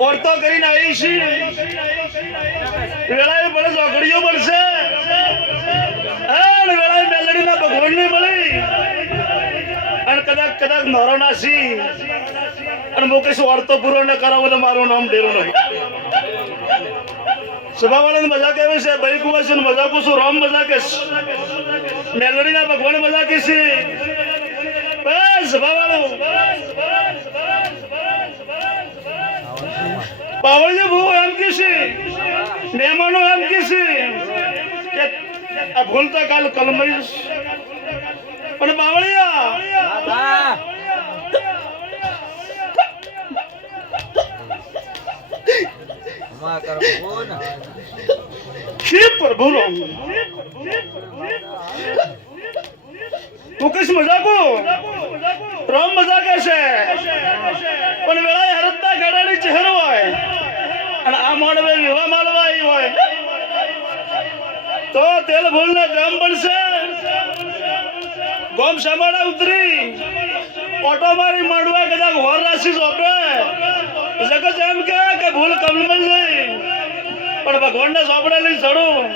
ઓરતો કરીને આવી છે વેળાએ બળે ઝોકડીઓ બળશે અને વેળાએ બેલડીના ભગવાન ને મળી અને કદાચ નોરો નાસી અને મુકેશ ઓરતો પૂરો ન કરાવો તો મારું નામ ડેરો નહીં સભાવાળાને મજાક આવે છે ભાઈ કુવા છે મજાક છું રામ મજાક છે મેલડીના ભગવાન મજાક છે બસ સભાવાળો પાવળિયા બહુ એમ કે છે મહેમાનો એમ કે છે કે આ ભૂલતા કાલ કલમઈ અને પાવળિયા પ્રભુ મુકેશ મજાકો રામ મજાક છે પણ વેળાએ હરતના ગાડાની ચહેરો હોય અને આ માનવે વિવાહ માલવાઈ હોય તો તેલ ભૂલને ગામ બનશે ગોમ સામાડા ઉતરી ઓટો મારી માંડવા કદાચ હોર રાશિ સોંપે જગત એમ કે ભૂલ કમલમાં જઈ પણ ભગવાનના સોંપડા લઈ ચડું